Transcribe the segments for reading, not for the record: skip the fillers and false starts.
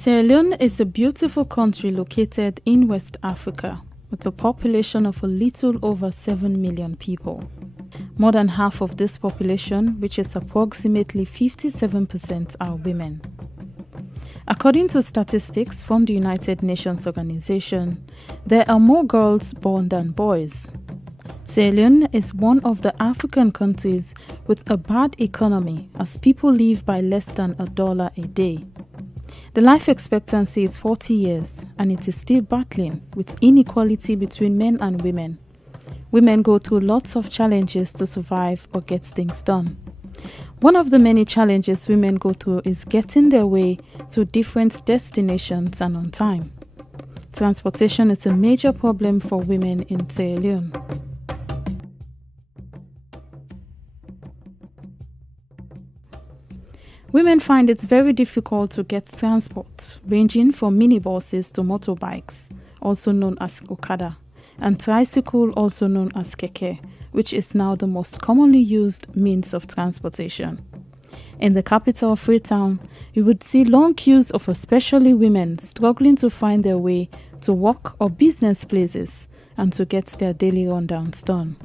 Sierra Leone is a beautiful country located in West Africa with a population of a little over 7 million people. More than half of this population, which is approximately 57%, are women. According to statistics from the United Nations Organization, there are more girls born than boys. Sierra Leone is one of the African countries with a bad economy as people live by less than $1 a day. The life expectancy is 40 years and it is still battling with inequality between men and women. Women go through lots of challenges to survive or get things done. One of the many challenges women go through is getting their way to different destinations and on time. Transportation is a major problem for women in Sierra Leone. Women find it very difficult to get transport, ranging from minibuses to motorbikes, also known as Okada, and tricycle, also known as keke, which is now the most commonly used means of transportation. In the capital, Freetown, you would see long queues of especially women struggling to find their way to work or business places and to get their daily rundowns done.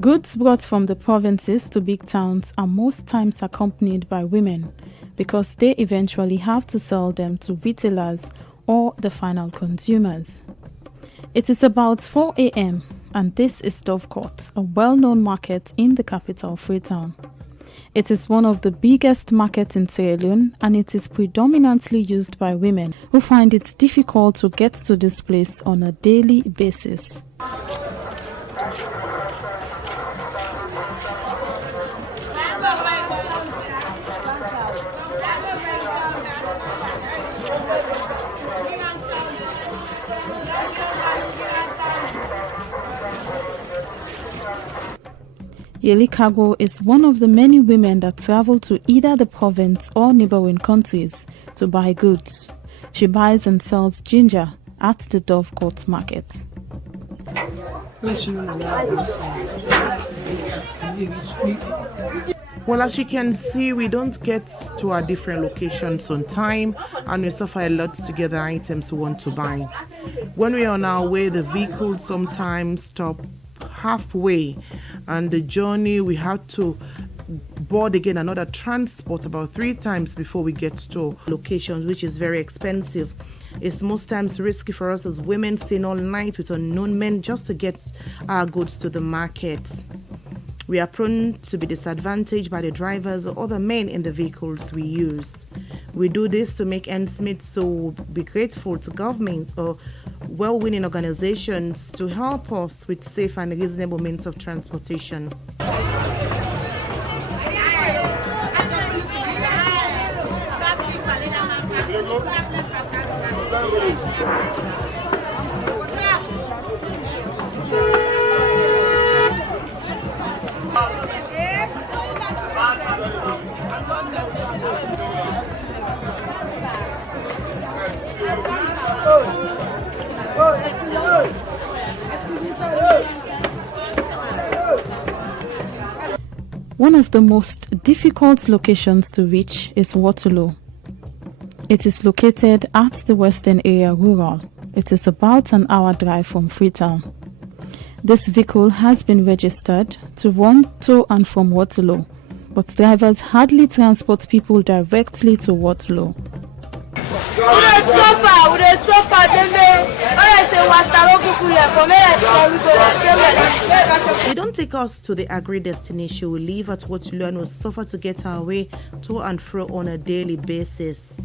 Goods brought from the provinces to big towns are most times accompanied by women because they eventually have to sell them to retailers or the final consumers. It is about 4 a.m. and this is Dovecourt, a well-known market in the capital, Freetown. It is one of the biggest markets in Sierra Leone and it is predominantly used by women who find it difficult to get to this place on a daily basis. Yeli Kago is one of the many women that travel to either the province or neighboring countries to buy goods. She buys and sells ginger at the Dovecourt market. Well, as you can see, we don't get to our different locations on time and we suffer a lot to get the items we want to buy. When we're on our way, the vehicles sometimes stop halfway and the journey we had to board again another transport about 3 times before we get to locations, which is very expensive. It's most times risky for us as women staying all night with unknown men just to get our goods to the market. We are prone to be disadvantaged by the drivers or other men in the vehicles we use. We do this to make ends meet, so we'll be grateful to government or well-meaning organizations to help us with safe and reasonable means of transportation. One of the most difficult locations to reach is Waterloo. It is located at the western area rural. It is about an hour drive from Freetown. This vehicle has been registered to run to and from Waterloo, but drivers hardly transport people directly to Waterloo. They don't take us to the agreed destination. We leave at Waterloo and we suffer to get our way to and fro on a daily basis.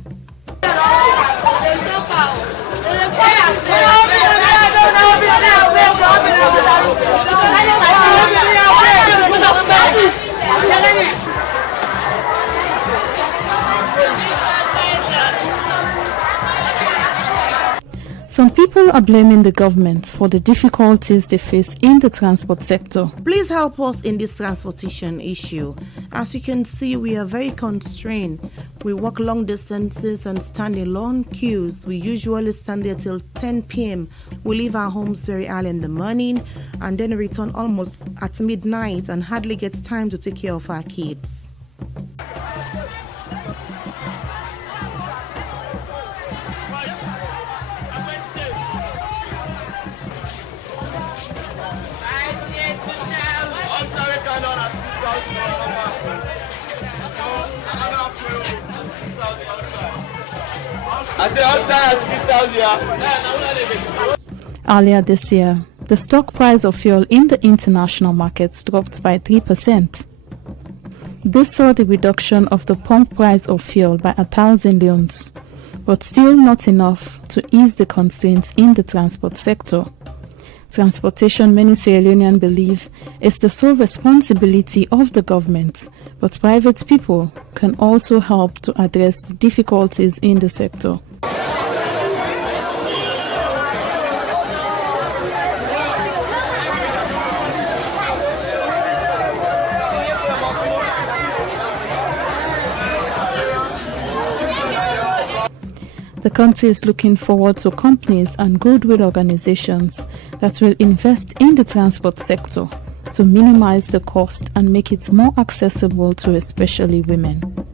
Some people are blaming the government for the difficulties they face in the transport sector. Please help us in this transportation issue. As you can see, we are very constrained. We walk long distances and stand in long queues. We usually stand there till 10 p.m. We leave our homes very early in the morning and then return almost at midnight and hardly get time to take care of our kids. Earlier this year, the stock price of fuel in the international markets dropped by 3%. This saw the reduction of the pump price of fuel by 1,000 yuans, but still not enough to ease the constraints in the transport sector. Transportation, many Sierra Leoneans believe, is the sole responsibility of the government, but private people can also help to address the difficulties in the sector. The country is looking forward to companies and goodwill organizations that will invest in the transport sector to minimize the cost and make it more accessible to especially women.